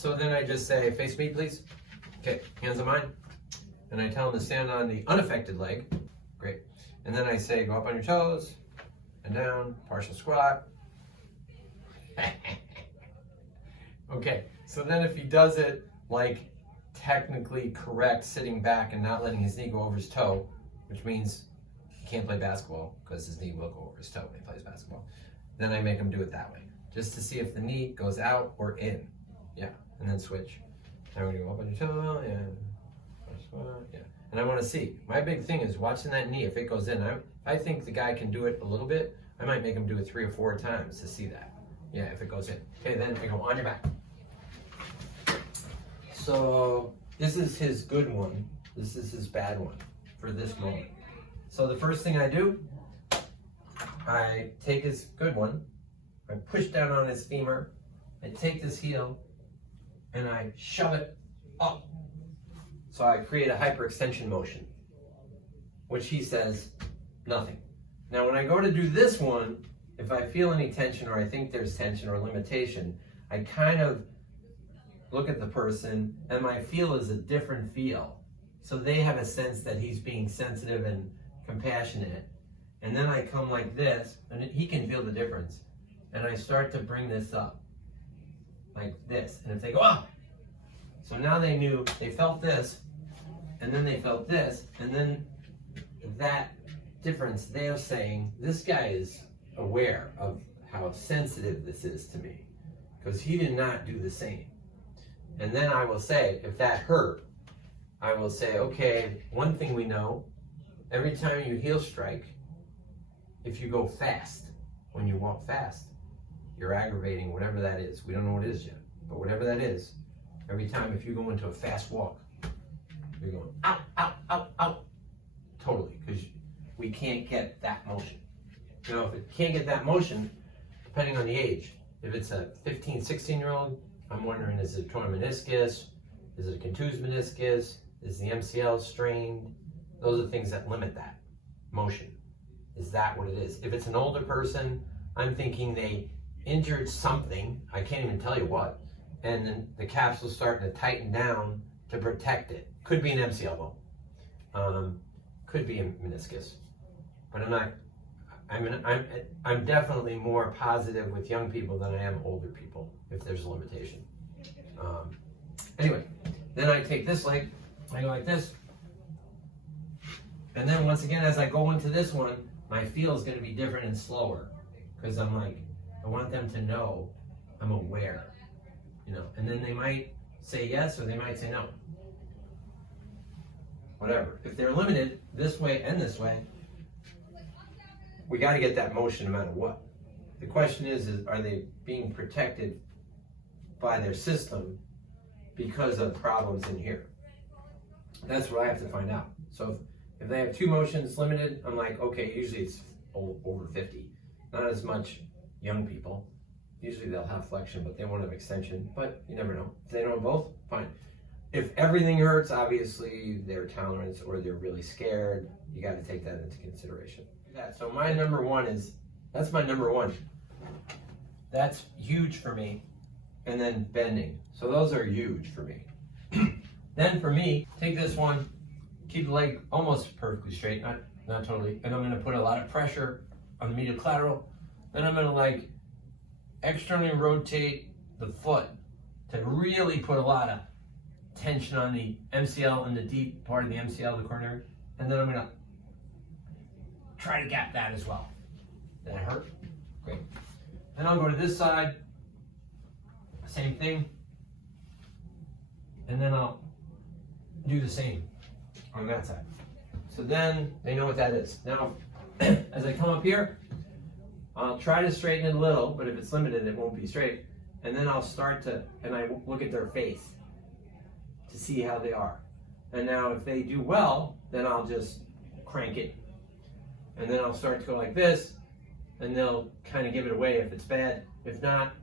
So then I just say, face me, please. Okay, hands on mine. And I tell them to stand on the unaffected leg. Great. And then I say, go up on your toes and down, partial squat. Okay, so then if he does it like technically correct, sitting back and not letting his knee go over his toe, which means he can't play basketball because his knee will go over his toe when he plays basketball, then I make him do it that way, just to see if the knee goes out or in. Yeah, and then switch. Now we're gonna go up on your toe, and yeah. And I want to see. My big thing is watching that knee. If it goes in, I think the guy can do it a little bit. I might make him do it 3 or 4 times to see that. Yeah, if it goes in. Okay, then I go on your back. So this is his good one. This is his bad one for this moment. So the first thing I do, I take his good one, I push down on his femur, I take this heel, and I shove it up. So I create a hyperextension motion, which he says, nothing. Now when I go to do this one, if I feel any tension or I think there's tension or limitation, I kind of look at the person and my feel is a different feel. So they have a sense that he's being sensitive and compassionate. And then I come like this, and he can feel the difference. And I start to bring this up, like this. And if they go, ah! So now they knew, they felt this, and then they felt this, and then that difference, they're saying, this guy is aware of how sensitive this is to me, because he did not do the same. And then I will say, if that hurt, I will say, okay, one thing we know, every time you heel strike, if you go fast, when you walk fast, you're aggravating whatever that is. We don't know what it is yet, but whatever that is, every time if you go into a fast walk, you're going, out, out, out, out. Totally, because we can't get that motion. You know, if it can't get that motion, depending on the age, if it's a 15, 16-year-old, I'm wondering, is it a torn meniscus? Is it a contused meniscus? Is the MCL strained? Those are things that limit that motion. Is that what it is? If it's an older person, I'm thinking they injured something, I can't even tell you what, and then the capsule's starting to tighten down to protect it. Could be an MCL bone, could be a meniscus, but I'm definitely more positive with young people than I am older people if there's a limitation. Anyway, then I take this leg, I go like this, and then once again as I go into this one, my feel is going to be different and slower, because I'm like, I want them to know I'm aware, you know, and then they might say yes or they might say no. Whatever. If they're limited this way and this way, we got to get that motion no matter what. The question is are they being protected by their system because of problems in here? That's what I have to find out. So if they have 2 motions limited, I'm like, okay, usually it's over 50. Not as much young people. Usually they'll have flexion, but they won't have extension, but you never know. If they don't have both, fine. If everything hurts, obviously their tolerance or they're really scared, you got to take that into consideration. Yeah, so my number one that's my number one. That's huge for me. And then bending. So those are huge for me. Then for me, take this one, keep the leg almost perfectly straight, not totally, and I'm going to put a lot of pressure on the medial collateral. Then I'm going to like externally rotate the foot to really put a lot of tension on the MCL and the deep part of the MCL, the coronary. And then I'm going to try to gap that as well. Did it hurt? Great. Then I'll go to this side, same thing. And then I'll do the same on that side. So then they know what that is. Now, as I come up here, I'll try to straighten it a little, but if it's limited, it won't be straight. And then I'll start to, and I look at their face to see how they are. And now if they do well, then I'll just crank it. And then I'll start to go like this, and they'll kind of give it away if it's bad. If not,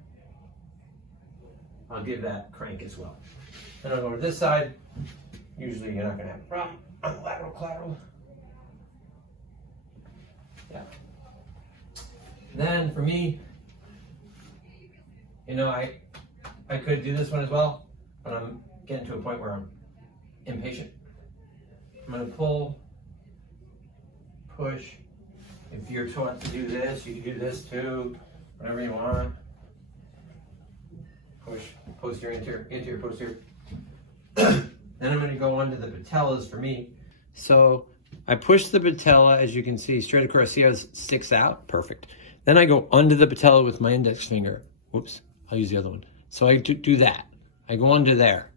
I'll give that crank as well. Then I'll go to this side. Usually you're not going to have a problem on the lateral collateral. Yeah. Then for me, you know, I could do this one as well. but I'm getting to a point where I'm impatient. I'm gonna pull, push. If you're taught to do this, you can do this too, whatever you want. Push, posterior, anterior, posterior. Then I'm gonna go onto the patellas for me. So I push the patella, as you can see, straight across. See how it sticks out? Perfect. Then I go under the patella with my index finger. Whoops, I'll use the other one. So I do that. I go under there,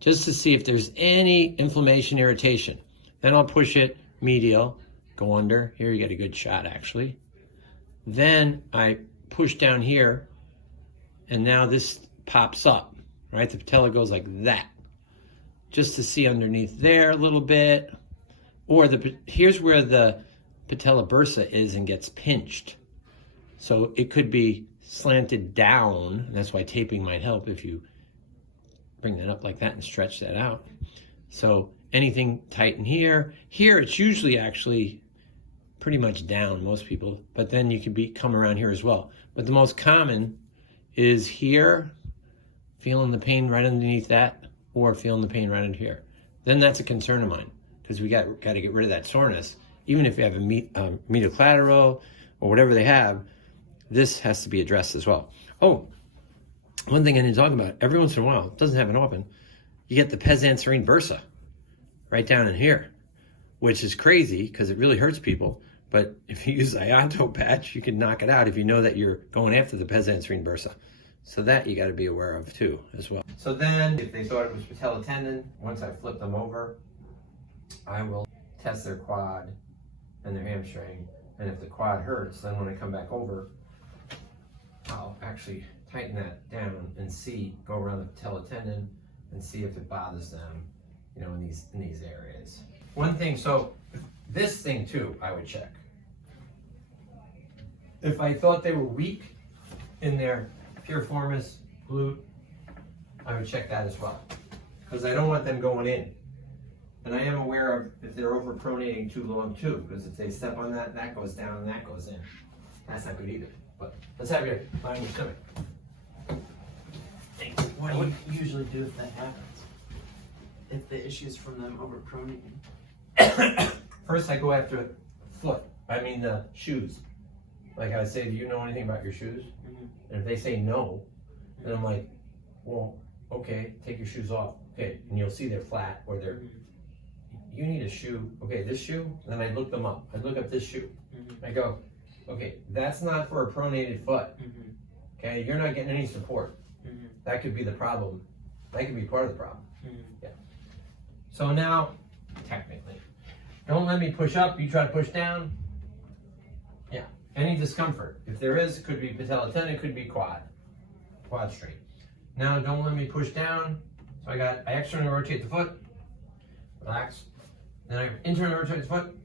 just to see if there's any inflammation, irritation. Then I'll push it medial, go under. Here you get a good shot, actually. Then I push down here, and now this pops up, right? The patella goes like that, just to see underneath there a little bit. Or here's where the patella bursa is and gets pinched. So it could be slanted down, and that's why taping might help if you bring that up like that and stretch that out. So anything tight in here. Here it's usually actually pretty much down, most people, but then you could come around here as well. But the most common is here, feeling the pain right underneath that, or feeling the pain right under here. Then that's a concern of mine, because we got to get rid of that soreness. Even if you have a medial collateral or whatever they have, this has to be addressed as well. Oh, one thing I didn't talk about, every once in a while, it doesn't happen often, you get the pes anserine bursa right down in here, which is crazy because it really hurts people. But if you use Ionto patch, you can knock it out if you know that you're going after the pes anserine bursa. So that you got to be aware of too, as well. So then, if they thought it was patella tendon, once I flip them over, I will test their quad and their hamstring. And if the quad hurts, then when I come back over, I'll actually tighten that down and go around the patella tendon and see if it bothers them, you know, in these areas. One thing, so this thing too, I would check. If I thought they were weak in their piriformis glute, I would check that as well, because I don't want them going in. And I am aware of if they're overpronating too long too, because if they step on that, that goes down and that goes in. That's not good either. But let's have your line of stomach. What do you usually do if that happens? If the issue's from them overpronating? First, I go after the shoes. Like I say, do you know anything about your shoes? Mm-hmm. And if they say no, then I'm like, well, okay, take your shoes off. Okay, and you'll see they're flat or they're. Mm-hmm. You need a shoe. Okay, this shoe. Then I look them up. I look up this shoe. Mm-hmm. I go, okay, that's not for a pronated foot. Mm-hmm. Okay, you're not getting any support. Mm-hmm. That could be the problem. That could be part of the problem. Mm-hmm. Yeah. So now, technically, don't let me push up. You try to push down. Yeah. Any discomfort. If there is, it could be patella tendon, it could be quad straight. Now don't let me push down. So I externally rotate the foot. Relax. Then I internally rotate the foot.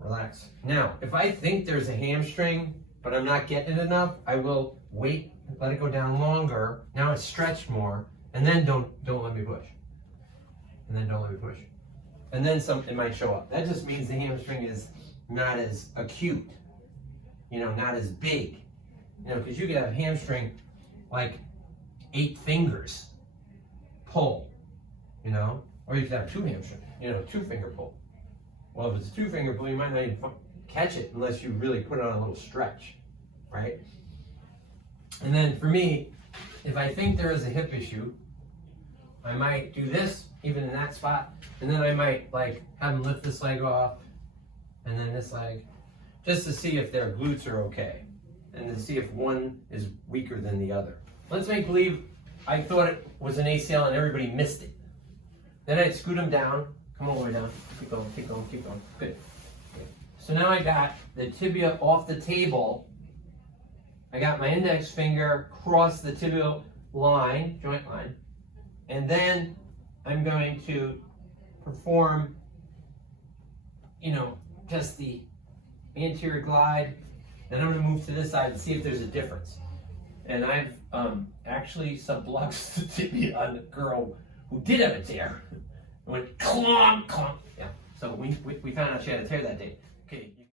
Relax. Now, if I think there's a hamstring, but I'm not getting it enough, I will wait, let it go down longer. Now it's stretched more, and then don't let me push. And then don't let me push. And then something might show up. That just means the hamstring is not as acute, not as big. Because you could have hamstring like 8 fingers pull, or you could have 2 hamstring, 2-finger pull. Well, if it's a 2-finger pull, you might not even catch it unless you really put it on a little stretch, right? And then for me, if I think there is a hip issue, I might do this, even in that spot, and then I might have them lift this leg off, and then this leg, just to see if their glutes are okay, and to see if one is weaker than the other. Let's make believe I thought it was an ACL and everybody missed it. Then I'd scoot them down, come all the way down, keep going, keep going, keep going, good. So now I got the tibia off the table. I got my index finger across the tibial line, joint line, and then I'm going to perform, just the anterior glide. Then I'm going to move to this side and see if there's a difference. And I've actually subluxed the tibia on the girl who did have a tear. It went clonk, clonk. Yeah. So we found out she had a tear that day. Okay.